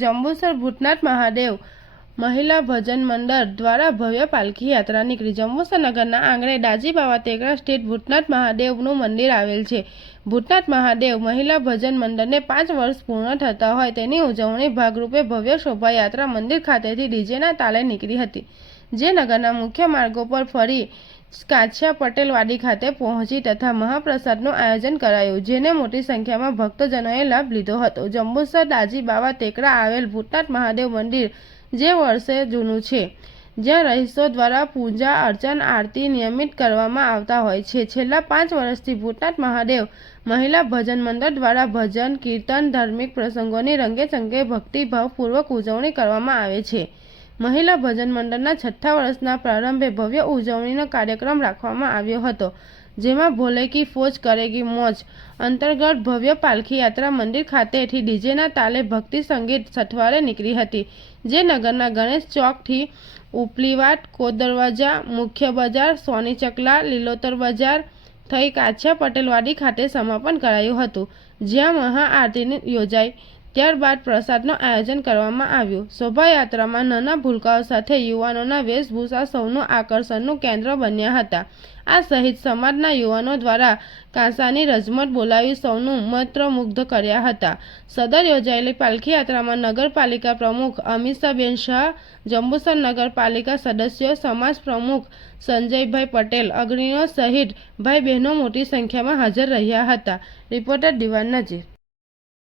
જંબુસર ભૂતનાથ મહાદેવ મહિલા ભજન મંડળ દ્વારા ભવ્ય પાલખી યાત્રા નીકળી। જંબુસર નગરના આંગણે દાજી બાવા ટેકરા સ્થિત ભૂતનાથ મહાદેવનું મંદિર આવેલ છે। ભૂતનાથ મહાદેવ મહિલા ભજન મંડળને 5 વર્ષ પૂર્ણ થતા હોય તેની ઉજવણી ભાગરૂપે ભવ્ય શોભાયાત્રા મંદિર ખાતેથી ડીજેના તાલે નીકળી હતી, જે નગરના મુખ્ય માર્ગો પર ફરી કાછિયા પટેલ વાડી ખાતે પહોંચી તથા મહાપ્રસાદનું આયોજન કરાયું, જેને મોટી સંખ્યામાં ભક્તજનોએ લાભ લીધો હતો। જંબુસર દાજી બાવા ટેકરા આવેલ ભૂતનાથ મહાદેવ મંદિર જે વર્ષે જૂનું છે, જ્યાં રહીશો દ્વારા પૂજા અર્ચન આરતી નિયમિત કરવામાં આવતા હોય છે। છેલ્લા 5 વર્ષથી ભૂતનાથ મહાદેવ મહિલા ભજન મંડળ દ્વારા ભજન કીર્તન ધાર્મિક પ્રસંગોની રંગેચંગે ભક્તિભાવપૂર્વક ઉજવણી કરવામાં આવે છે। મહિલા ભજન મંડળના 6થા વર્ષના પ્રારંભે ભવ્ય ઉજવણીનો કાર્યક્રમ રાખવામાં આવ્યો હતો, જેમાં ભોલે કી ફોજ કરેગી મોજ અંતર્ગત ભવ્ય પાલખી યાત્રા મંદિર ખાતેથી ડીજેના તાલે ભક્તિ સંગીત સથવારે નીકળી હતી, જે નગરના ગણેશ ચોકથી ઉપલીવાટ કોટ દરવાજા મુખ્ય બજાર સોની ચકલા લીલોતર બજાર થઈ કાછિયા પટેલવાડી ખાતે સમાપન કરાયું હતું, જ્યાં મહાઆરતી યોજાઈ। ત્યારબાદ પ્રસાદનું આયોજન કરવામાં આવ્યું। શોભાયાત્રામાં નાના ભૂલકાઓ સાથે યુવાનોના વેશભૂષા સૌનું આકર્ષણનું કેન્દ્ર બન્યા હતા। આ સહિત સમાજના યુવાનો દ્વારા કાંસાની રજમત બોલાવી સૌનું મંત્રમુગ્ધ કર્યા હતા। સદર યોજાયેલી પાલખી યાત્રામાં નગરપાલિકા પ્રમુખ અમીષાબેન શાહ, જંબુસર નગરપાલિકા સદસ્યો, સમાજ પ્રમુખ સંજયભાઈ પટેલ, અગ્રણીઓ સહિત ભાઈ બહેનો મોટી સંખ્યામાં હાજર રહ્યા હતા। રિપોર્ટર દિવાન નજીર।